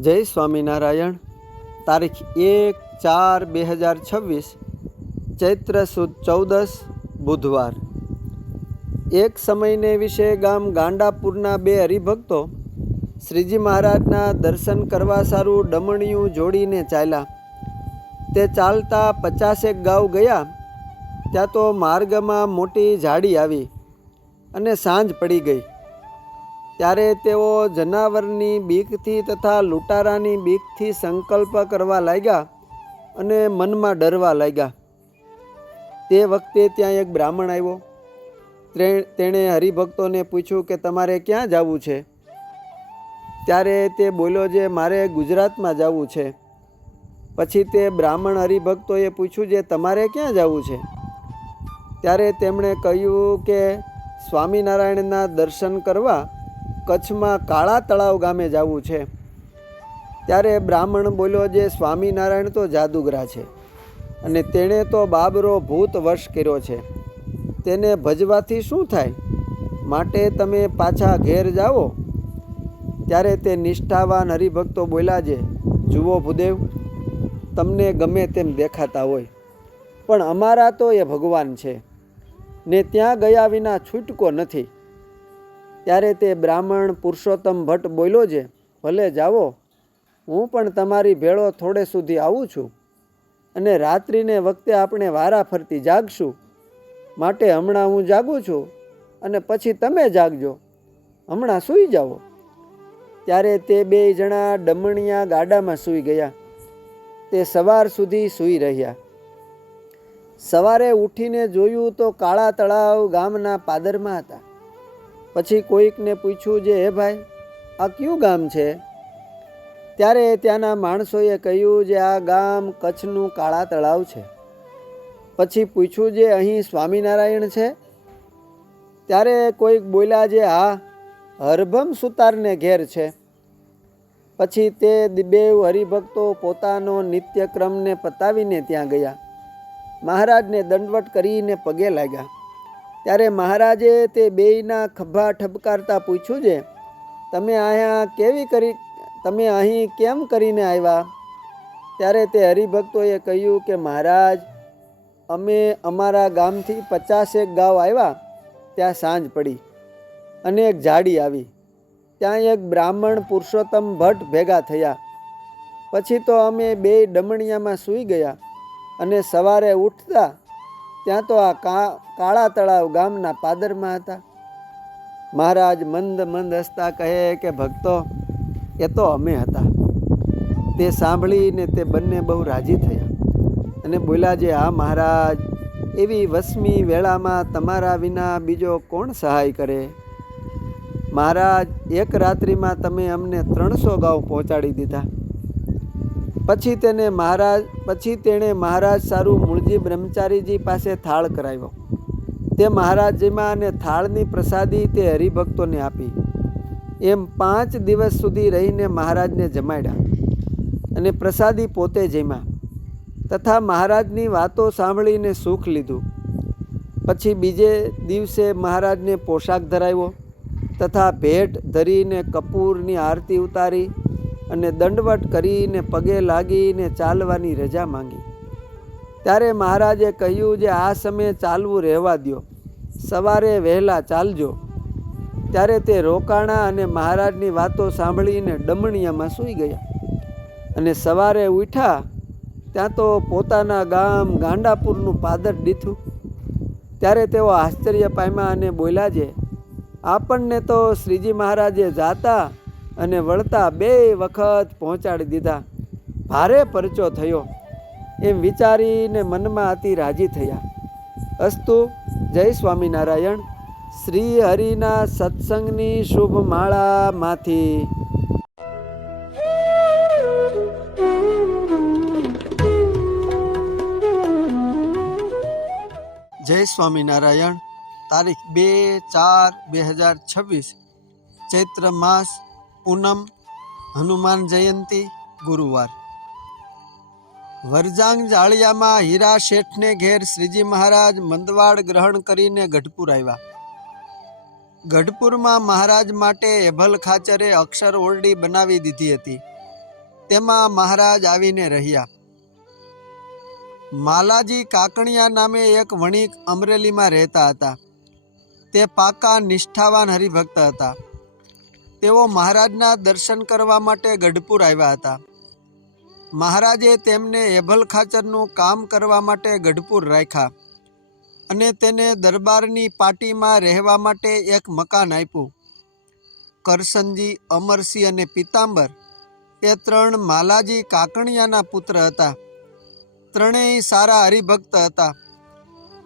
જય સ્વામિનારાયણ. તારીખ 1/4/2026 ચૈત્ર સુદ 14 બુધવાર. એક સમયને વિશે ગામ ગાંડાપુરના બે હરિભક્તો શ્રીજી મહારાજના દર્શન કરવા સારું ડમણિયું જોડીને ચાલ્યા. તે ચાલતા 50 ગાંવ ગયા. ત્યાં તો માર્ગમાં મોટી ઝાડી આવી અને સાંજ પડી ગઈ. ત્યારે તેઓ જનાવરની બીકથી તથા લૂંટારાની બીકથી સંકલ્પ કરવા લાગ્યા અને મનમાં ડરવા લાગ્યા. તે વખતે ત્યાં એક બ્રાહ્મણ આવ્યો. તેણે હરિભક્તોને પૂછ્યું કે તમારે ક્યાં જવું છે? ત્યારે તે બોલ્યો જે મારે ગુજરાતમાં જવું છે. પછી તે બ્રાહ્મણ હરિભક્તોએ પૂછ્યું જે તમારે ક્યાં જવું છે? ત્યારે તેમણે કહ્યું કે સ્વામિનારાયણના દર્શન કરવા કચ્છમાં કાળા તળાવ ગામે જવું છે. ત્યારે બ્રાહ્મણ બોલ્યો જે સ્વામિનારાયણ તો જાદુગરા છે અને તેણે તો બાબરો ભૂત વશ કર્યો છે. તેને ભજવાથી શું થાય? માટે તમે પાછા ઘેર જાઓ. ત્યારે તે નિષ્ઠાવાન હરિભક્તો બોલ્યા છે જુઓ ભૂદેવ, તમને ગમે તેમ દેખાતા હોય પણ અમારા તો એ ભગવાન છે ને ત્યાં ગયા વિના છૂટકો નથી. ત્યારે તે બ્રાહ્મણ પુરુષોત્તમ ભટ્ટ બોલ્યો છે ભલે જાઓ, હું પણ તમારી ભેળો થોડે સુધી આવું છું અને રાત્રિને વખતે આપણે વારા ફરતી જાગશું. માટે હમણાં હું જાગું છું અને પછી તમે જાગજો, હમણાં સૂઈ જાઓ. ત્યારે તે બે જણા ડમણિયા ગાડામાં સૂઈ ગયા. તે સવાર સુધી સૂઈ રહ્યા. સવારે ઉઠીને જોયું તો કાળા તળાવ ગામના પાદરમાં હતા. પછી કોઈકને પૂછ્યું જે હે ભાઈ, આ કયું ગામ છે? ત્યારે ત્યાંના માણસોએ કહ્યું જે આ ગામ કચ્છનું કાળા તળાવ છે. પછી પૂછ્યું જે અહીં સ્વામિનારાયણ છે? ત્યારે કોઈક બોલ્યા જે હા, હરભમ સુતારને ઘેર છે. પછી તે બેવ હરિભક્તો પોતાનો નિત્યક્રમને પતાવીને ત્યાં ગયા. મહારાજને દંડવટ કરીને પગે લાગ્યા. ત્યારે મહારાજે તે બેયના ખભા ઠપકારતા પૂછ્યું છે તમે અહીં કેમ કરીને આવ્યા? ત્યારે તે હરિભક્તોએ કહ્યું કે મહારાજ, અમે અમારા ગામથી 50 ગાંવ આવ્યા. ત્યાં સાંજ પડી અને એક ઝાડી આવી. ત્યાં એક બ્રાહ્મણ પુરુષોત્તમ ભટ્ટ ભેગા થયા. પછી તો અમે બે ડમણિયામાં સૂઈ ગયા અને સવારે ઉઠતા ત્યાં તો આ કાળા તળાવ ગામના પાદરમાં હતા. મહારાજ મંદ મંદ હસતા કહે કે ભક્તો, એ તો અમે હતા. તે સાંભળીને તે બંને બહુ રાજી થયા અને બોલ્યા જે હા મહારાજ, એવી વસમી વેળામાં તમારા વિના બીજો કોણ સહાય કરે? મહારાજ, એક રાત્રિમાં તમે અમને 300 ગાંવ પહોંચાડી દીધા. પછી તેણે મહારાજ સારું મૂળજી બ્રહ્મચારીજી પાસે થાળ કરાવ્યો. તે મહારાજજીમાં અને થાળની પ્રસાદી તે હરિભક્તોને આપી. એમ 5 દિવસ સુધી રહીને મહારાજને જમાડ્યા અને પ્રસાદી પોતે જમ્યા તથા મહારાજની વાતો સાંભળીને સુખ લીધું. પછી બીજે દિવસે મહારાજને પોશાક ધરાવ્યો તથા ભેટ ધરીને કપૂરની આરતી ઉતારી અને દંડવટ કરીને પગે લાગીને ચાલવાની રજા માંગી. ત્યારે મહારાજે કહ્યું જે આ સમયે ચાલવું રહેવા દો, સવારે વહેલા ચાલજો. ત્યારે તે રોકાણા અને મહારાજની વાતો સાંભળીને ડમણિયામાં સૂઈ ગયા અને સવારે ઉઠ્યા ત્યાં તો પોતાના ગામ ગાંડાપુરનું પાદર દીઠું. ત્યારે તેઓ આશ્ચર્ય પામ્યા અને બોલ્યા છે આપણને તો શ્રીજી મહારાજે જાતા અને વળતા 2 વખત પહોંચાડી દીધા. ભારે પરચો થયો એમ વિચારીને મનમાં અતિ રાજી થયા. અસ્તુ. જય સ્વામિનારાયણ. શ્રી હરિના સત્સંગની શુભ માળામાંથી. જય સ્વામિનારાયણ. તારીખ 2/4/2026 ચૈત્ર માસ પૂનમ, હનુમાન જયંતી, ગુરુવાર. વરજાંગ જાળિયામાં હીરા શેઠને ઘેર શ્રીજી મહારાજ મંદવાડ ગ્રહણ કરીને ગઢપુર આવ્યા. ગઢપુરમાં મહારાજ માટે એભલ ખાચરે અક્ષર ઓરડી બનાવી દીધી હતી. તેમાં મહારાજ આવીને રહ્યા. માલાજી કાકણિયા નામે એક વણિક અમરેલીમાં રહેતા હતા. તે પાકા નિષ્ઠાવાન હરિભક્ત હતા. તેઓ મહારાજના દર્શન કરવા માટે ગઢપુર આવ્યા હતા. મહારાજે તેમને એભલ ખાચરનું કામ કરવા માટે ગઢપુર રાખ્યા અને તેને દરબારની પાટીમાં રહેવા માટે એક મકાન આપ્યું. કરસનજી, અમરસિંહ અને પિતાંબર એ 3 માલાજી કાકણિયાના પુત્ર હતા. ત્રણેય સારા હરિભક્ત હતા.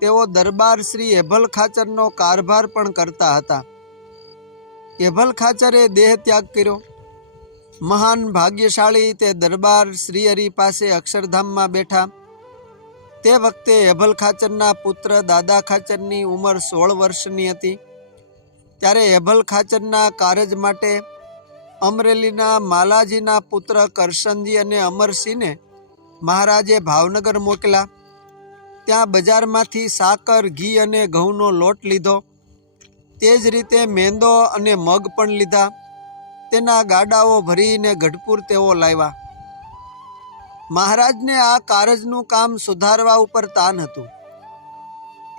તેઓ દરબાર શ્રી એભલ ખાચરનો કારભાર પણ કરતા હતા. એભલ ખાચરે દેહ ત્યાગ કર્યો. મહાન ભાગ્યશાળી તે દરબાર શ્રીહરિ પાસે અક્ષરધામમાં બેઠા. તે વખતે એભલ ખાચરના પુત્ર દાદા ખાચરની ઉંમર 16 વર્ષની હતી. ત્યારે એભલ ખાચરના કારજ માટે અમરેલીના માલાજીના પુત્ર કરશનજી અને અમરસિંહને મહારાજે ભાવનગર મોકલ્યા. ત્યાં બજારમાંથી સાકર, ઘી અને ઘઉંનો લોટ લીધો. તે જ રીતે મેંદો અને મગ પણ લીધા. તેના ગાડાઓ ભરીને ગઢપુર તેઓ લાવ્યા. મહારાજને આ કારજનું કામ સુધારવા ઉપર તાન હતું.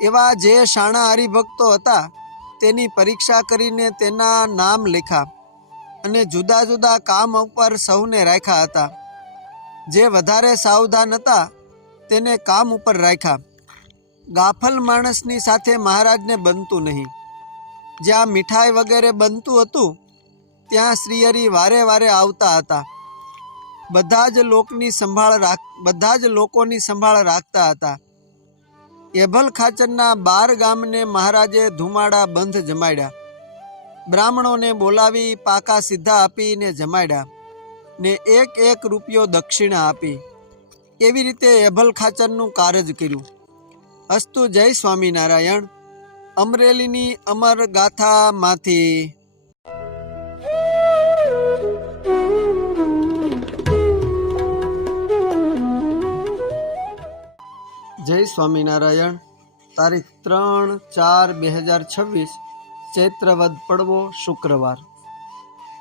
એવા જે શાણા હરિભક્તો હતા તેની પરીક્ષા કરીને તેના નામ લખ્યા અને જુદા જુદા કામ ઉપર સૌને રાખ્યા હતા. જે વધારે સાવધાન હતા તેને કામ ઉપર રાખ્યા. ગાફલ માણસની સાથે મહારાજને બનતું નહીં. જ્યાં મીઠાઈ વગેરે બનતું હતું ત્યાં શ્રીહરિ વારે વારે આવતા હતા. બધા જ લોકોની સંભાળ રાખતા હતા. એભલ ખાચરના 12 ગામને મહારાજે ધુમાડા બંધ જમાડ્યા. બ્રાહ્મણોને બોલાવી પાકા સીધા આપીને જમાડ્યા ને 1 રૂપિયો દક્ષિણા આપી. એવી રીતે એભલ ખાચરનું કારજ કર્યું. અસ્તુ. જય સ્વામિનારાયણ. અમરેલીની અમર ગાથામાંથી. જય સ્વામિનારાયણ. તારીખ 3/4/2026 ચૈત્રવદ પડવો શુક્રવાર.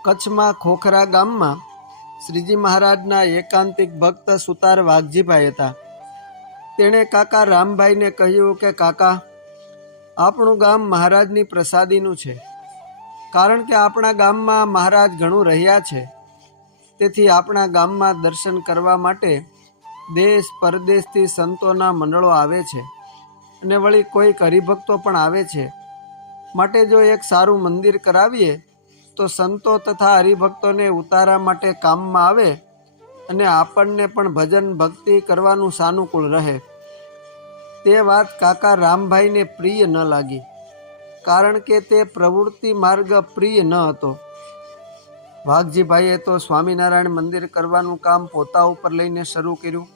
કચ્છમાં ખોખરા ગામમાં શ્રીજી મહારાજના એકાંતિક ભક્ત સુતાર વાઘજીભાઈ હતા. તેણે કાકા રામભાઈને કહ્યું કે કાકા, આપણું ગામ મહારાજની પ્રસાદીનું છે. કારણ કે આપણા ગામમાં મહારાજ ઘણું રહ્યા છે. તેથી આપણા ગામમાં દર્શન કરવા માટે દેશ પરદેશથી સંતોના મંડળો આવે છે અને વળી કોઈક હરિભક્તો પણ આવે છે. માટે જો એક સારું મંદિર કરાવીએ તો સંતો તથા હરિભક્તોને ઉતારા માટે કામમાં આવે અને આપણને પણ ભજન ભક્તિ કરવાનું સાનુકૂળ રહે. તે વાત કાકા રામભાઈને પ્રિય ન લાગી, કારણ કે તે પ્રવૃત્તિ માર્ગ પ્રિય ન હતો. વાઘજીભાઈએ તો સ્વામિનારાયણ મંદિર કરવાનું કામ પોતા ઉપર લઈને શરૂ કર્યું.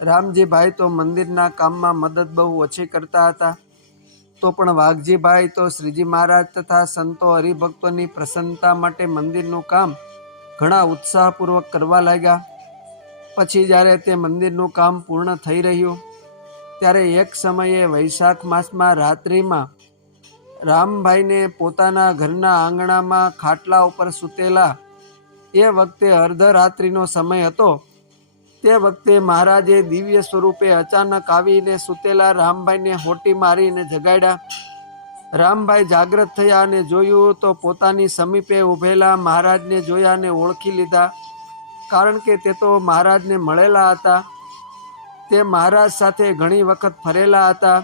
રામજીભાઈ તો મંદિરના કામમાં મદદ બહુ ઓછી કરતા હતા. તો પણ વાઘજીભાઈ તો શ્રીજી મહારાજ તથા સંતો હરિભક્તોની પ્રસન્નતા માટે મંદિરનું કામ ઘણા ઉત્સાહપૂર્વક કરવા લાગ્યા. પછી જ્યારે તે મંદિરનું કામ પૂર્ણ થઈ રહ્યું ત્યારે એક સમયે વૈશાખ માસમાં રાત્રિમાં રામભાઈને પોતાના ઘરના આંગણામાં ખાટલા ઉપર સૂતેલા, એ વખતે અર્ધરાત્રિનો સમય હતો. તે વખતે મહારાજે દિવ્ય સ્વરૂપે અચાનક આવીને સૂતેલા રામભાઈને હોટી મારીને જગાડ્યા. રામભાઈ જાગ્રત થયા અને જોયું તો પોતાની સમીપે ઊભેલા મહારાજને જોયા અને ઓળખી લીધા. કારણ કે તે તો મહારાજને મળેલા હતા. તે મહારાજ સાથે ઘણી વખત ફરેલા હતા.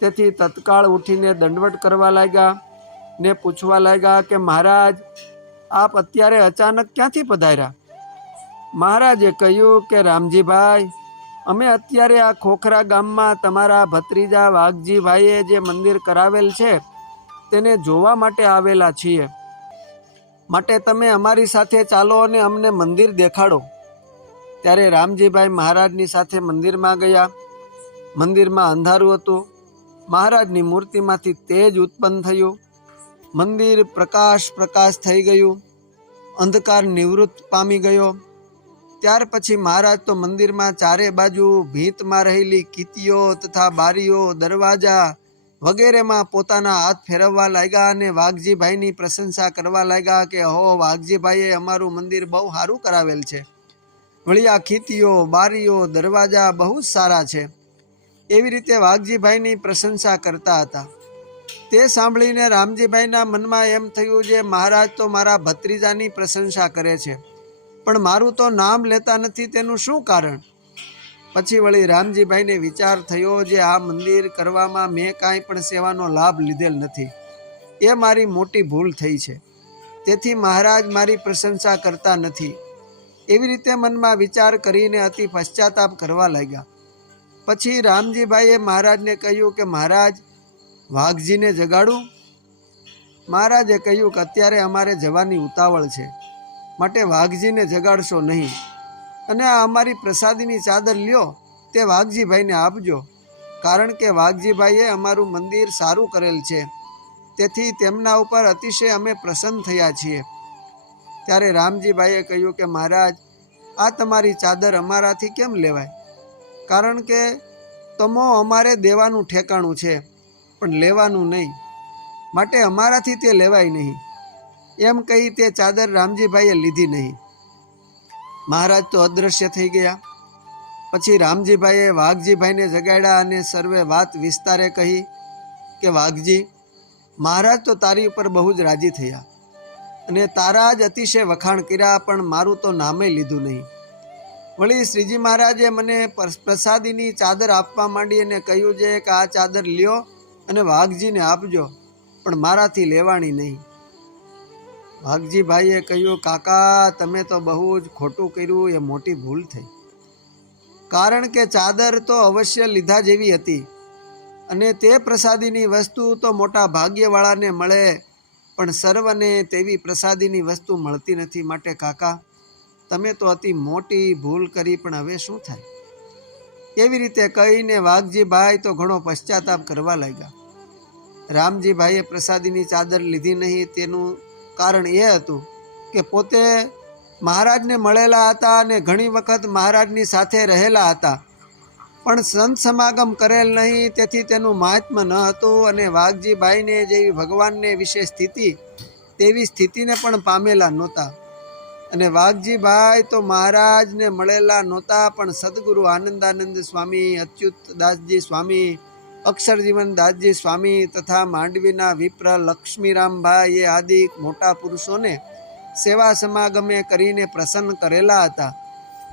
તેથી તત્કાળ ઉઠીને દંડવટ કરવા લાગ્યા ને પૂછવા લાગ્યા કે મહારાજ, આપ અત્યારે અચાનક ક્યાંથી પધાર્યા? મહારાજે કહ્યું કે રામજીભાઈ, અમે અત્યારે આ ખોખરા ગામમાં તમારા ભત્રીજા વાઘજીભાઈએ જે મંદિર કરાવેલ છે તેને જોવા માટે આવેલા છીએ. માટે તમે અમારી સાથે ચાલો અને અમને મંદિર દેખાડો. ત્યારે રામજીભાઈ મહારાજની સાથે મંદિરમાં ગયા. મંદિરમાં અંધારું હતું. મહારાજની મૂર્તિમાંથી તેજ ઉત્પન્ન થયું. મંદિર પ્રકાશ થઈ ગયું. અંધકાર નિવૃત્ત પામી ગયો. ત્યાર પછી મહારાજ તો મંદિરમાં ચારે બાજુ ભીંતમાં રહેલી કીતીઓ તથા બારીઓ, દરવાજા વગેરેમાં પોતાના હાથ ફેરવવા લાગ્યા અને વાઘજીભાઈની પ્રશંસા કરવા લાગ્યા કે હો, વાઘજીભાઈએ અમારું મંદિર બહુ સારું કરાવેલ છે. વળી આ ખીતીઓ, બારીઓ, દરવાજા બહુ જ સારા છે. એવી રીતે વાઘજીભાઈની પ્રશંસા કરતા હતા. તે સાંભળીને રામજીભાઈના મનમાં એમ થયું, જે મહારાજ તો મારા ભત્રીજાની પ્રશંસા કરે છે, પણ મારું તો નામ લેતા નથી, તેનું શું કારણ? પછી વળી રામજીભાઈને વિચાર થયો, જે આ મંદિર કરવામાં મેં કાંઈ પણ સેવાનો લાભ લીધેલ નથી, એ મારી મોટી ભૂલ થઈ છે. તેથી મહારાજ મારી પ્રશંસા કરતા નથી. એવી રીતે મનમાં વિચાર કરીને અતિ પશ્ચાતાપ કરવા લાગ્યા. પછી રામજીભાઈએ મહારાજને કહ્યું કે મહારાજ, વાઘજીને જગાડું? મહારાજે કહ્યું કે અત્યારે અમારે જવાની ઉતાવળ છે, માટે વાઘજીને જગાડશો નહીં, અને આ અમારી પ્રસાદીની ચાદર લ્યો, તે વાઘજીભાઈને આપજો, કારણ કે વાઘજીભાઈએ અમારું મંદિર સારું કરેલ છે, તેથી તેમના ઉપર અતિશય અમે પ્રસન્ન થયા છીએ. ત્યારે રામજીભાઈએ કહ્યું કે મહારાજ, આ તમારી ચાદર અમારાથી કેમ લેવાય? કારણ કે તમો અમારે દેવાનું ઠેકાણું છે, પણ લેવાનું નહીં, માટે અમારાથી તે લેવાય નહીં. એમ કહી તે ચાદર રામજીભાઈએ લીધી નહીં. મહારાજ તો અદૃશ્ય થઈ ગયા. પછી રામજીભાઈએ વાઘજીભાઈને જગાડ્યા અને સર્વે વાત વિસ્તારે કહી કે વાઘજી, મહારાજ તો તારી ઉપર બહુ જ રાજી થયા અને તારા જ અતિશય વખાણ કર્યા, પણ મારું તો નામે લીધું નહીં. વળી શ્રીજી મહારાજે મને પ્રસાદીની ચાદર આપવા માંડી અને કહ્યું છે કે આ ચાદર લ્યો અને વાઘજીને આપજો, પણ મારાથી લેવાણી નહીં. વાઘજીભાઈએ કહ્યું, કાકા તમે તો બહુ જ ખોટું કર્યું, એ મોટી ભૂલ થઈ. કારણ કે ચાદર તો અવશ્ય લીધા જેવી હતી, અને તે પ્રસાદીની વસ્તુ તો મોટા ભાગ્યવાળાને મળે, પણ સર્વને તેવી પ્રસાદીની વસ્તુ મળતી નથી. માટે કાકા તમે તો અતિ મોટી ભૂલ કરી, પણ હવે શું થાય? એવી રીતે કહીને વાઘજીભાઈ તો ઘણો પશ્ચાતાપ કરવા લાગ્યા. રામજીભાઈએ પ્રસાદીની ચાદર લીધી નહીં, તેનું કારણ એ હતું કે પોતે મહારાજને મળેલા હતા અને ઘણી વખત મહારાજની સાથે રહેલા હતા, પણ સંત સમાગમ કરેલ નહીં, તેથી તેનું મહાત્મ્ય ન હતું, અને વાઘજીભાઈને જેવી ભગવાનને વિશે સ્થિતિ, તેવી સ્થિતિને પણ પામેલા નહોતા. અને વાઘજીભાઈ તો મહારાજને મળેલા નહોતા, પણ સદગુરુ આનંદાનંદ સ્વામી, અચ્યુતદાસજી સ્વામી, અક્ષરજીવન દાસજી સ્વામી તથા માંડવીના વિપ્ર લક્ષ્મીરામભાઈ એ આદિ મોટા પુરુષોને સેવા સમાગમે કરીને પ્રસન્ન કરેલા હતા,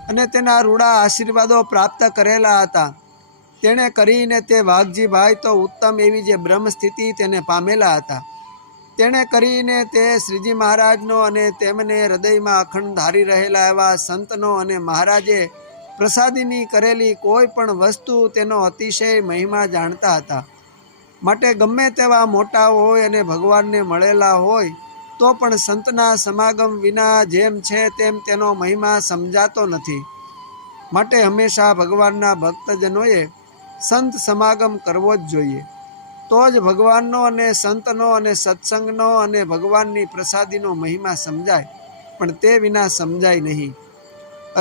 અને તેના રૂડા આશીર્વાદો પ્રાપ્ત કરેલા હતા. તેણે કરીને તે વાઘજીભાઈ તો ઉત્તમ એવી જે બ્રહ્મ સ્થિતિ તેને પામેલા હતા. તેણે કરીને તે શ્રીજી મહારાજનો અને તેમને હૃદયમાં અખંડ ધારી રહેલા એવા સંતનો અને મહારાજે પ્રસાદીની કરેલી કોઈ પણ વસ્તુ તેનો અતિશય મહિમા જાણતા હતા. માટે ગમે તેવા મોટા હોય અને ભગવાનને મળેલા હોય તો પણ સંતના સમાગમ વિના જેમ છે તેમ તેનો મહિમા સમજાતો નથી. માટે હંમેશા ભગવાનના ભક્તજનોએ સંત સમાગમ કરવો જ જોઈએ, તો જ ભગવાનનો અને સંતનો અને સત્સંગનો અને ભગવાનની પ્રસાદીનો મહિમા સમજાય, પણ તે વિના સમજાય નહીં.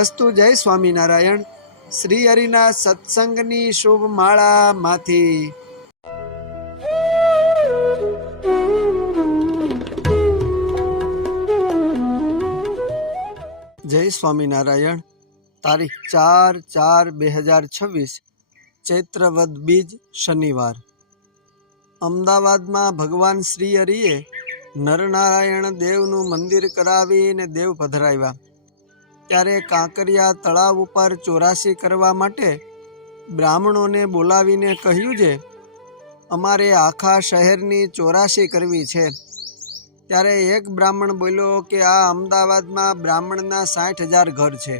અસ્તુ. જય સ્વામિનારાયણ. શ્રી હરિના સત્સંગની શુભ માળામાંથી. જય સ્વામિનારાયણ. તારીખ 4/4/2026 ચૈત્રવદ બીજ શનિવાર. અમદાવાદમાં ભગવાન શ્રી હરિએ નરનારાયણ દેવનું મંદિર કરાવીને દેવ પધરાવ્યા. ત્યારે કાંકરિયા તળાવ ઉપર ચોરાશી કરવા માટે બ્રાહ્મણોને બોલાવીને કહ્યું છે, અમારે આખા શહેરની ચોરાશી કરવી છે. ત્યારે એક બ્રાહ્મણ બોલ્યો કે આ અમદાવાદમાં બ્રાહ્મણના 60,000 ઘર છે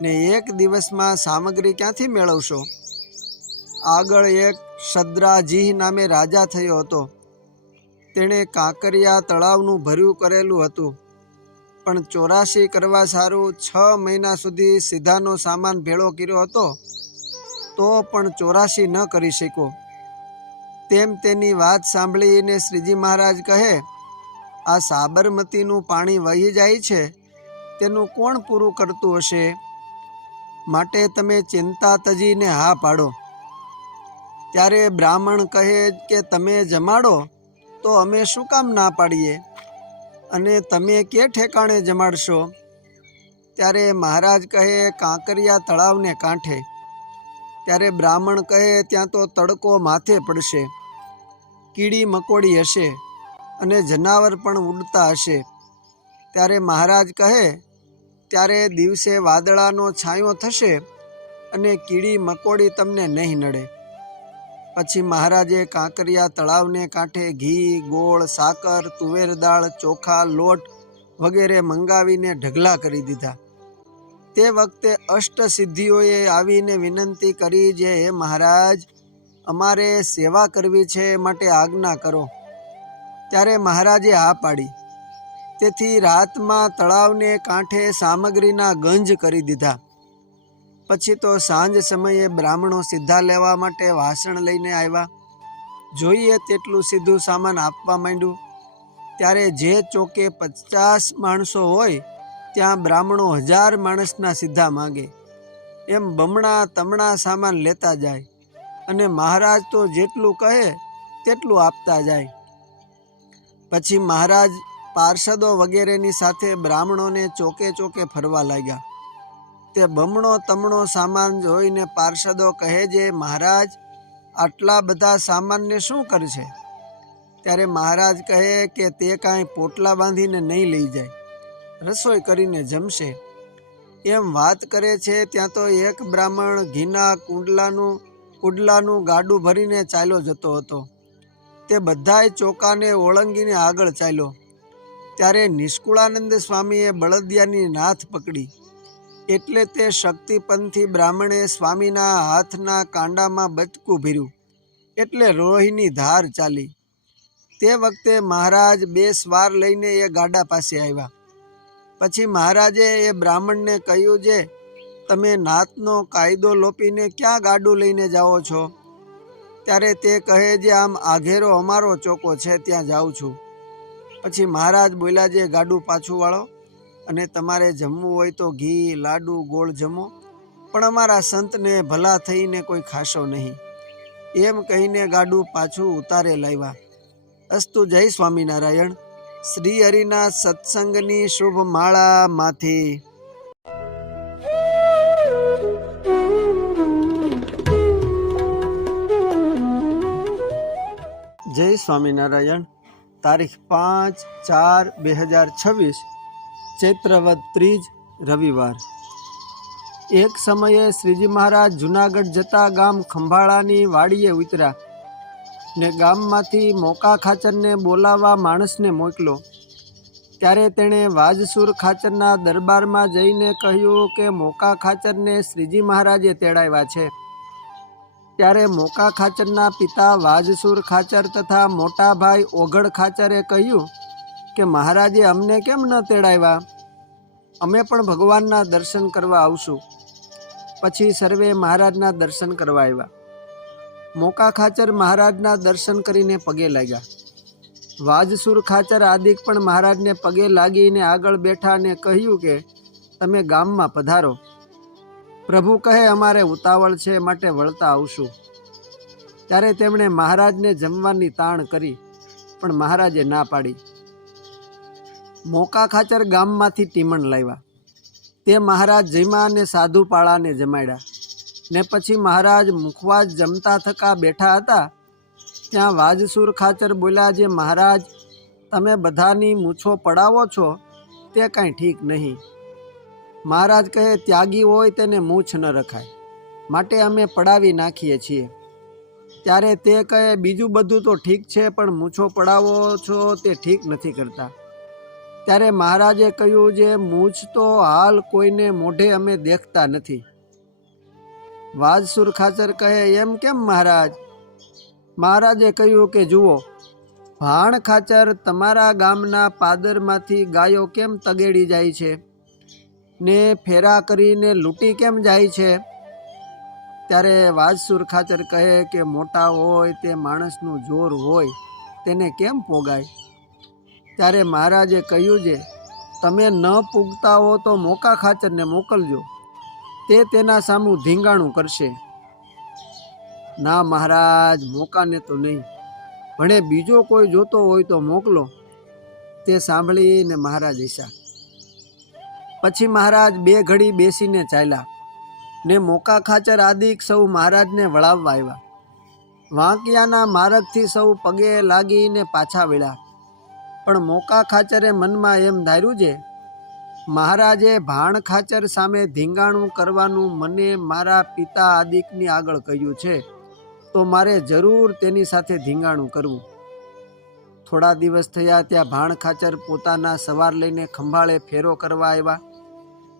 ને એક દિવસમાં સામગ્રી ક્યાંથી મેળવશો? આગળ એક શદ્રાજી નામે રાજા થયો હતો. તેણે કાંકરિયા તળાવનું ભર્યું કરેલું હતું, પણ ચોરાશી કરવા સારું 6 મહિના સુધી સીધાનો સામાન ભેળો કર્યો હતો, તો પણ ચોરાશી ન કરી શક્યો. તેમ તેની વાત સાંભળીને શ્રીજી મહારાજ કહે, આ સાબરમતીનું પાણી વહી જાય છે, તેનું કોણ પૂરું કરતું હશે? માટે તમે ચિંતા તજીને હા પાડો. ત્યારે બ્રાહ્મણ કહે કે તમે જમાડો તો અમે શું કામ ના પાડીએ, અને તમે કે ઠેકાણે જમાડશો? ત્યારે મહારાજ કહે કાંકરિયા તળાવને કાંઠે. ત્યારે બ્રાહ્મણ કહે ત્યાં તો તડકો માથે પડશે, કીડી મકોડી હશે અને જનાવર પણ ઉડતા હશે. ત્યારે મહારાજ કહે ત્યારે દિવસે વાદળાનો છાંયો થશે અને કીડી મકોડી તમને નહીં નડે. પછી મહારાજે કાંકરિયા તળાવને કાંઠે ઘી, ગોળ, સાકર, તુવેર દાળ, ચોખા, લોટ વગેરે મંગાવીને ઢગલા કરી દીધા. તે વખતે અષ્ટસિદ્ધિઓએ આવીને વિનંતી કરી જે હે મહારાજ, અમારે સેવા કરવી છે, માટે આજ્ઞા કરો. ત્યારે મહારાજે હા પાડી. તેથી રાતમાં તળાવને કાંઠે સામગ્રીના ગંજ કરી દીધા. પછી તો સાંજ સમયે બ્રાહ્મણો સીધા લેવા માટે વાસણ લઈને આવ્યા. જોઈએ તેટલું સીધું સામાન આપવા માંડ્યું. ત્યારે જે ચોકે 50 માણસો હોય ત્યાં બ્રાહ્મણો 1000 માણસના સીધા માંગે. એમ બમણા તમણા સામાન લેતા જાય અને મહારાજ તો જેટલું કહે તેટલું આપતા જાય. પછી મહારાજ પાર્ષદો વગેરેની સાથે બ્રાહ્મણોને ચોકે ચોકે ફરવા લાગ્યા. તે બમણો તમણો સામાન જોઈને પાર્ષદો કહે જે મહારાજ, આટલા બધા સામાનને શું કરશે? ત્યારે મહારાજ કહે કે તે કાંઈ પોટલા બાંધીને નહીં લઈ જાય, રસોઈ કરીને જમશે. એમ વાત કરે છે ત્યાં તો એક બ્રાહ્મણ ઘીના કુડલાનું ગાડું ભરીને ચાલ્યો જતો હતો. તે બધાય ચોકાને ઓળંગીને આગળ ચાલ્યો. ત્યારે નિષ્કુળાનંદ સ્વામીએ બળદિયાની નાથ પકડી. એટલે તે શક્તિપંથી બ્રાહ્મણે સ્વામીના હાથના કાંડામાં બચકું ભર્યું, એટલે લોહીની ધાર ચાલી. તે વખતે મહારાજ 2 સ્વાર લઈને એ ગાડા પાસે આવ્યા. પછી મહારાજે એ બ્રાહ્મણને કહ્યું જે તમે નાતનો કાયદો લોપીને ક્યાં ગાડું લઈને જાઓ છો? ત્યારે તે કહે જે આમ આઘેરો અમારો ચોકો છે, ત્યાં જાઉં છું. પછી મહારાજ બોલ્યા જે ગાડું પાછું વાળો અને તમારે જમવું હોય તો ઘી, લાડુ, ગોળ જમો, પણ અમારા સંતને ભલા થઈને કોઈ ખાશો નહીં. એમ કહીને ગાડું પાછું ઉતારે લાવ્યા. અસ્તુ. જય સ્વામિનારાયણ. શ્રી હરિના સત્સંગની શુભ માળામાંથી. જય સ્વામિનારાયણ. તારીખ 5/4/2026 ચૈત્રવદ ત્રીજ રવિવાર. એક સમયે શ્રીજી મહારાજ જુનાગઢ જતા ગામ ખંભાળાની વાડીએ ઉતર્યા ને ગામમાંથી મોકા ખાચરને બોલાવવા માણસને મોકલો. ત્યારે તેણે વાજસુર ખાચરના દરબારમાં જઈને કહ્યું કે મોકા ખાચરને શ્રીજી મહારાજે તેડાવ્યા છે. ત્યારે મોકા ખાચરના પિતા વાજસુર ખાચર તથા મોટા ભાઈ ઓઘડ ખાચરે કહ્યું કે મહારાજે અમને કેમ ન તેડાવ્યા? અમે પણ ભગવાનના દર્શન કરવા આવશું. પછી સર્વે મહારાજના દર્શન કરવા આવ્યા. મોકા ખાચર મહારાજના દર્શન કરીને પગે લાગ્યા. વાજસુર ખાચર આદિક પણ મહારાજને પગે લાગીને આગળ બેઠા અને કહ્યું કે તમે ગામમાં પધારો. પ્રભુ કહે અમારે ઉતાવળ છે, માટે વળતા આવશું. ત્યારે તેમણે મહારાજને જમવાની તાણ કરી, પણ મહારાજે ના પાડી. મોકા ખાચર ગામમાંથી ટીમણ લાવ્યા. તે મહારાજ જમ્યા અને સાધુ પાળાને જમાડ્યા. ને પછી મહારાજ મુખવાસ જમતા થકા બેઠા હતા. ત્યાં વાજસુર ખાચર બોલ્યા જે મહારાજ, તમે બધાની મૂછો પડાવો છો તે કાંઈ ઠીક નહીં. મહારાજ કહે ત્યાગી હોય તેને મૂછ ન રખાય, માટે અમે પડાવી નાખીએ છીએ. ત્યારે તે કહે બીજું બધું તો ઠીક છે, પણ મૂછો પડાવો છો તે ઠીક નથી કરતા. ત્યારે મહારાજે કહ્યું જે મૂછ તો હાલ કોઈને મોઢે અમે દેખતા નથી. વાજસુર ખાચર કહે એમ કેમ મહારાજ? મહારાજે કહ્યું કે જુઓ ભાણ ખાચર, તમારા ગામના પાદરમાંથી ગાયો કેમ તગેડી જાય છે ને ફેરા કરીને લૂંટી કેમ જાય છે? ત્યારે વાજસુર ખાચર કહે કે મોટા હોય તે માણસનું જોર હોય તેને કેમ પોગાય? ત્યારે મહારાજે કહ્યું છે તમે ન પૂગતા હો તો મોકા ખાચરને મોકલજો, તે તેના સામું ધીંગાણું કરશે. ના મહારાજ, મોકાને તો નહીં, ભણે બીજો કોઈ જોતો હોય તો મોકલો. તે સાંભળીને મહારાજ હસ્યા. પછી મહારાજ 2 ઘડી બેસીને ચાલ્યા ને મોકા ખાચર આદિક સૌ મહારાજને વળાવવા આવ્યા. વાંકિયાના માર્ગથી સૌ પગે લાગીને પાછા વળ્યા. પણ મોકા ખાચરે મનમાં એમ ધાર્યું છે, મહારાજે ભાણ ખાચર સામે ધીંગાણું કરવાનું મને મારા પિતા આદિકની આગળ કહ્યું છે, તો મારે જરૂર તેની સાથે ધીંગાણું કરવું. થોડા દિવસ થયા ત્યાં ભાણ ખાચર પોતાના સવાર લઈને ખંભાળે ફેરો કરવા આવ્યા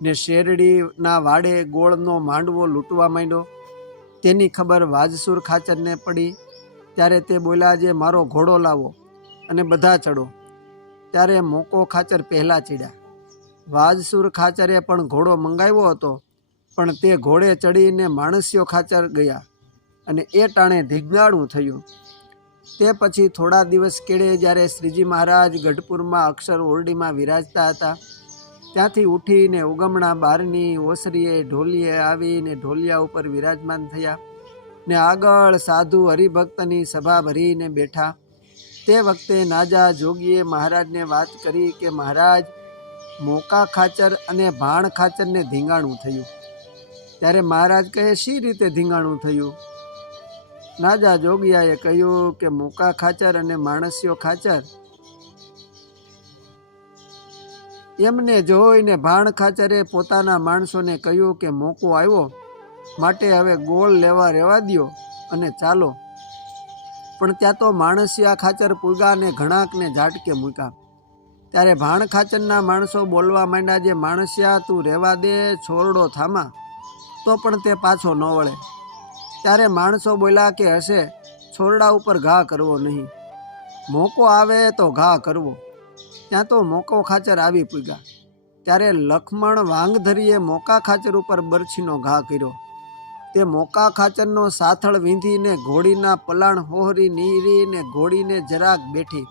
ને શેરડીના વાડે ગોળનો માંડવો લૂંટવા માંડ્યો. તેની ખબર વાજસુર ખાચરને પડી. ત્યારે તે બોલ્યા, જે મારો ઘોડો લાવો અને બધા ચડો. ત્યારે મોકો ખાચર પહેલાં ચડ્યા. વાજસુર ખાચરે પણ ઘોડો મંગાવ્યો હતો, પણ તે ઘોડે ચડીને માણસ્યો ખાચર ગયા અને એ ટાણે ધીંગાણું થયું. તે પછી થોડા દિવસ કેળે જ્યારે શ્રીજી મહારાજ ગઢપુરમાં અક્ષર ઓરડીમાં વિરાજતા હતા, ત્યાંથી ઉઠીને ઉગમણા બારની ઓસરીએ ઢોલીએ આવીને ઢોલિયા ઉપર વિરાજમાન થયા ને આગળ સાધુ હરિભક્તની સભા ભરીને બેઠા. તે વખતે નાજા જોગીએ મહારાજને વાત કરી કે મહારાજ, મોકા ખાચર અને ભાણ ખાચરને ધીંગાણું થયું. ત્યારે મહારાજ કહે, શી રીતે ધીંગાણું થયું? નાજા જોગિયાએ કહ્યું કે મોકા ખાચર અને માણસ્યો ખાચર એમને જોઈને ભાણ ખાચરે પોતાના માણસોને કહ્યું કે મોકો આવ્યો, માટે હવે ગોળ લેવા રહેવા દ્યો અને ચાલો. પણ ત્યાં તો માણસિયા ખાચર પૂગ્યા ને ઘણાકને ઝાટકે મૂક્યા. ત્યારે ભાણ ખાચરના માણસો બોલવા માંડ્યા, જે માણસિયા તું રહેવા દે, છોરડો થામા. તો પણ તે પાછો ન વળે. ત્યારે માણસો બોલ્યા કે હશે છોરડા ઉપર ઘા કરવો નહીં, મોકો આવે તો ઘા કરવો. ત્યાં તો મોકો ખાચર આવી પૂગ્યા. ત્યારે લક્ષ્મણ વાંગધરીએ મોકા ખાચર ઉપર બરછીનો ઘા કર્યો. તે મોકા ખાચરનો સાથળ વીંધીને ઘોડીના પલાણ હોહરી નીરીને ઘોડીને જરાક બેઠી.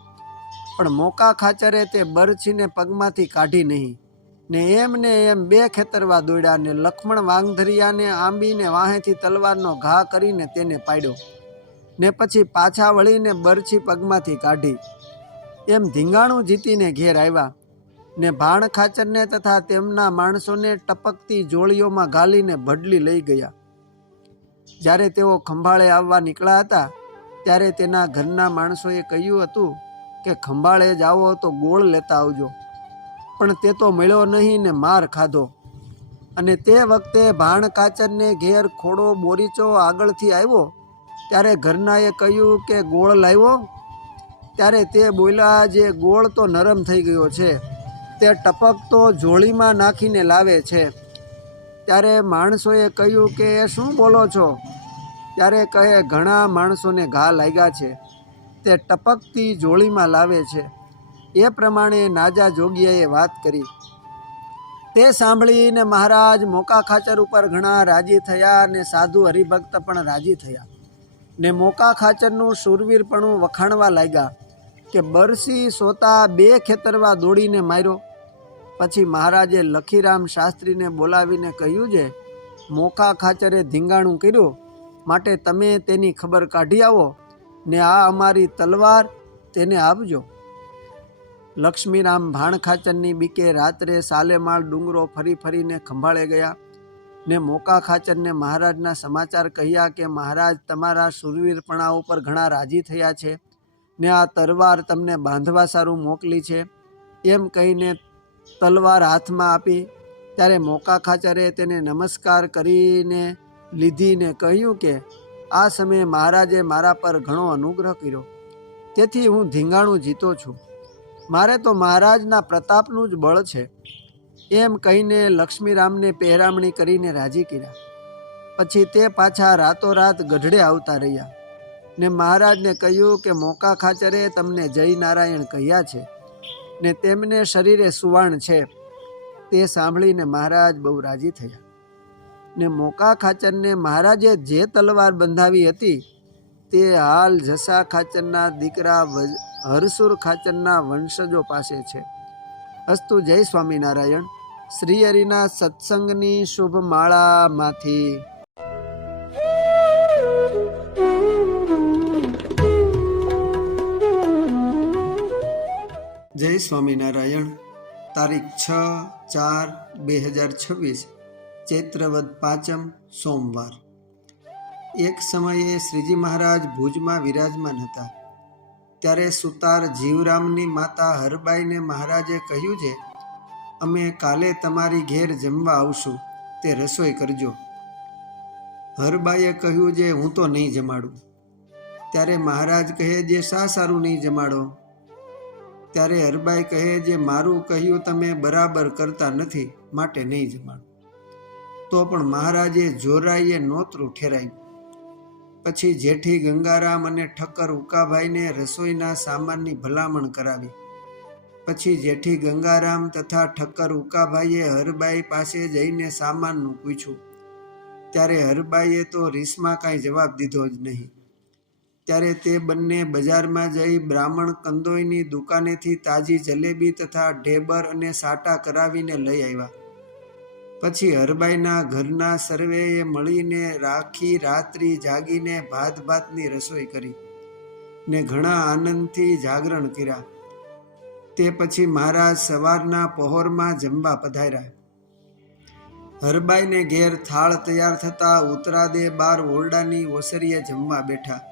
પણ મોકા ખાચરે તે બરછીને પગમાંથી કાઢી નહીં ને એમ 2 ખેતરવા દોડ્યા ને લક્ષ્મણ વાંગધરિયાને આંબીને વાહેથી તલવારનો ઘા કરીને તેને પાડ્યો ને પછી પાછા વળીને બરછી પગમાંથી કાઢી. એમ ધીંગાણું જીતીને ઘેર આવ્યા ને ભાણ ખાચરને તથા તેમના માણસોને ટપકતી જોળીઓમાં ઘાલીને ભડલી લઈ ગયા. જ્યારે તેઓ ખંભાળે આવવા નીકળ્યા હતા, ત્યારે તેના ઘરના માણસોએ કહ્યું હતું કે ખંભાળે જાઓ તો ગોળ લેતા આવજો. પણ તે તો મળ્યો નહીં ને માર ખાધો. અને તે વખતે ભાણ ખાચરને ઘેર ખોડો બોરીચો આગળથી આવ્યો. ત્યારે ઘરનાએ કહ્યું કે ગોળ લાવ્યો? ત્યારે તે બોલ્યા, જે ગોળ તો નરમ થઈ ગયો છે, તે ટપકતો જોળીમાં નાખીને લાવે છે. ત્યારે માણસોએ કહ્યું કે એ શું બોલો છો? ત્યારે કહે, ઘણા માણસોને ઘા લાગ્યા છે, તે ટપકતી જોળીમાં લાવે છે. એ પ્રમાણે નાજા જોગીયાએ વાત કરી. તે સાંભળીને મહારાજ મોકા ખાચર ઉપર ઘણા રાજી થયા અને સાધુ હરિભક્ત પણ રાજી થયા ને મોકા ખાચરનું શૂરવીરપણું વખાણવા લાગ્યા કે બરસી સોતા 2 ખેતરવા દોડીને માર્યો. પછી મહારાજે લખીરામ શાસ્ત્રીને બોલાવીને કહ્યું છે, મોકા ખાચરે ધીંગાણું કર્યું, માટે તમે તેની ખબર કાઢી આવો ને આ અમારી તલવાર તેને આપજો. લક્ષ્મીરામ ભાણ ખાચરની બીકે રાત્રે સાલેમાળ ડુંગરો ફરીને ખંભાળે ગયા ને મોકા ખાચરને મહારાજના સમાચાર કહ્યા કે મહારાજ તમારા શૂરવીરપણા ઉપર ઘણા રાજી થયા છે ને આ તલવાર તમને બાંધવા સારું મોકલી છે. એમ કહીને તલવાર હાથમાં આપી. ત્યારે મોકા ખાચરે તેને નમસ્કાર કરીને લીધીને કહ્યું કે આ સમયે મહારાજે મારા પર ઘણો અનુગ્રહ કર્યો, તેથી હું ધીંગાણું જીતો છું. મારે તો મહારાજના પ્રતાપનું જ બળ છે. એમ કહીને લક્ષ્મીરામને પહેરામણી કરીને રાજી કર્યા. પછી તે પાછા રાતોરાત ગઢડે આવતા રહ્યા ને મહારાજને કહ્યું કે મોકા ખાચરે તમને જય નારાયણ કહ્યા છે ને તેમને શરીરે સુવાણ છે. તે સાંભળીને મહારાજ બહુ રાજી થયા ને મોકા ખાચરને મહારાજે જે તલવાર બંધાવી હતી તે હાલ જસા ખાચરના દીકરા હરસુર ખાચરના વંશજો પાસે છે. અસ્તુ. જય સ્વામિનારાયણ. શ્રી હરિના સત્સંગની શુભ માળામાંથી. જય સ્વામિનારાયણ. તારીખ 6 4/2026 ચૈત્રવદ 5મ સોમવાર. એક સમયે શ્રીજી મહારાજ ભુજમાં વિરાજમાન હતા. ત્યારે સુતાર જીવરામની માતા હરબાઈને મહારાજે કહ્યું છે, અમે કાલે તમારી ઘેર જમવા આવશું, તે રસોઈ કરજો. હરબાઈએ કહ્યું છે, હું તો નહીં જમાડું. ત્યારે મહારાજ કહે છે, શા સારું નહીં જમાડો? ત્યારે હરબાઈ કહે છે, મારું કહ્યું તમે બરાબર કરતા નથી, માટે નહીં જમાડું. તો પણ મહારાજે જોરાઈએ નોતરું ઠેરાયું. પછી જેઠી ગંગારામ અને ઠક્કર ઉકાભાઈને રસોઈના સામાનની ભલામણ કરાવી. પછી જેઠી ગંગારામ તથા ઠક્કર ઉકાભાઈએ હરબાઈ પાસે જઈને સામાનનું પૂછ્યું. ત્યારે હરબાઈએ તો રીસમાં કાંઈ જવાબ દીધો જ નહીં. ત્યારે તે બંને બજારમાં જઈ બ્રાહ્મણ કંદોઈની દુકાનેથી તાજી જલેબી તથા ઢેબર અને સાટા કરાવીને લઈ આવ્યા. પછી હરબાઈના ઘરના સર્વેએ મળીને રાખી રાત્રિ જાગીને ભાતની રસોઈ કરી ને ઘણા આનંદથી જાગરણ કર્યા. તે પછી મહારાજ સવારના પહોરમાં જમવા પધાર્યા. હરબાઈને ઘેર થાળ તૈયાર થતાં ઉતરાદે બાર ઓરડાની ઓસરીએ જમવા બેઠા.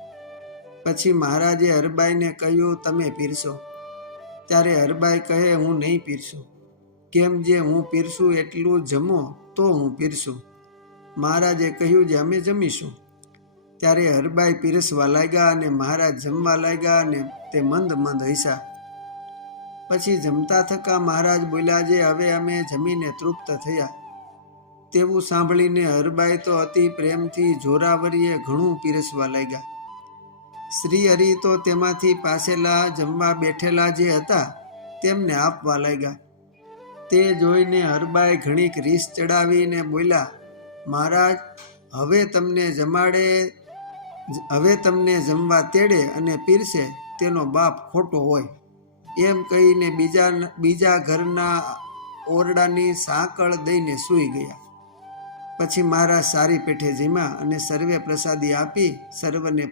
પછી મહારાજે હરબાઈને કહ્યું, તમે પીરસો. ત્યારે હરબાઈ કહે, હું નહીં પીરસું. કેમ? જે હું પીરસું એટલું જમો તો હું પીરસું. મહારાજે કહ્યું, જે અમે જમીશું. ત્યારે હરબાઈ પીરસવા લાગ્યા અને મહારાજ જમવા લાગ્યા અને તે મંદ હસ્યા. પછી જમતા થકા મહારાજ બોલ્યા, જે હવે અમે જમીને તૃપ્ત થયા. તેવું સાંભળીને હરબાઈ તો અતિ પ્રેમથી જોરાવરીએ ઘણું પીરસવા લાગ્યા. શ્રી હરિ તો તેમાંથી પાસેલા જમવા બેઠેલા જે હતા તેમને આપવા લાગ્યા. તે જોઈને હરબાઈ ઘણીક રીસ ચડાવીને બોલ્યા, મહારાજ હવે તમને જમવા તેડે અને પીરસે તેનો બાપ ખોટો હોય. એમ કહીને બીજા ઘરના ઓરડાની સાંકળ દઈને સૂઈ ગયા. પછી મહારાજ સારી પેઠે જમ્યા અને સર્વને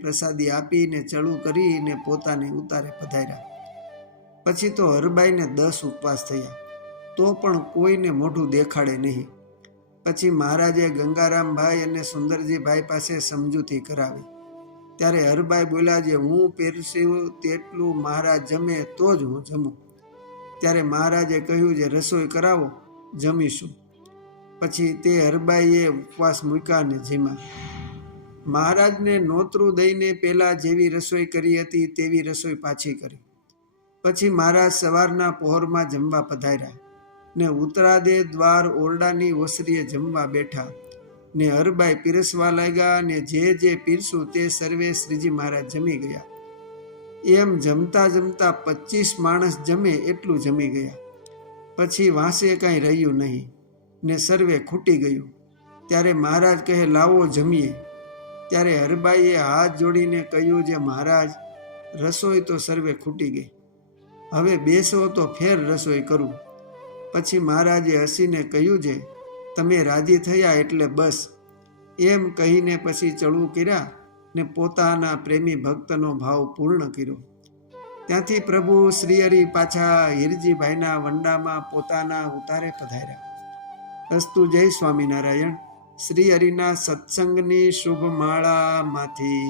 પ્રસાદી આપીને ચડું કરીને પોતાને ઉતારે પધાર્યા. પછી તો હરબાઈને 10 ઉપવાસ થયા, તો પણ કોઈને મોઢું દેખાડે નહીં. પછી મહારાજે ગંગારામભાઈ અને સુંદરજીભાઈ પાસે સમજૂતી કરાવી. ત્યારે હરબાઈ બોલ્યા, જે હું પીરસ્યું તેટલું મહારાજ જમે તો જ હું જમું. ત્યારે મહારાજે કહ્યું, જે રસોઈ કરાવો, જમીશું. પછી તે હરબાઈએ ઉપવાસ મૂક્યા અને જમ્યા. મહારાજને નોતરું દઈને પહેલાં જેવી રસોઈ કરી હતી તેવી રસોઈ પાછી કરી. પછી મહારાજ સવારના પહોરમાં જમવા પધાર્યા ને ઉત્તરાદે દ્વાર ઓરડાની ઓસરીએ જમવા બેઠા ને હરબાઈ પીરસવા લાગ્યા અને જે પીરસું તે સર્વે શ્રીજી મહારાજ જમી ગયા. એમ જમતા 25 માણસ જમે એટલું જમી ગયા. પછી વાંસે કાંઈ રહ્યું નહીં ને સર્વે ખૂટી ગયું. ત્યારે મહારાજ કહે, લાવો જમીએ. ત્યારે હરબાઈએ હાથ જોડીને કહ્યું, જે મહારાજ રસોઈ તો સર્વે ખૂટી ગઈ, હવે બેસો તો ફેર રસોઈ કરું. પછી મહારાજે હસીને કહ્યું, છે તમે રાજી થયા એટલે બસ. એમ કહીને પછી ચડું કર્યા ને પોતાના પ્રેમી ભક્તનો ભાવ પૂર્ણ કર્યો. ત્યાંથી પ્રભુ શ્રી હરિ પાછા હિરજીભાઈના વંડામાં પોતાના ઉતારે પધાર્યા. અસ્તુ. જય સ્વામિનારાયણ. શ્રી હરિના સત્સંગની શુભ માળામાંથી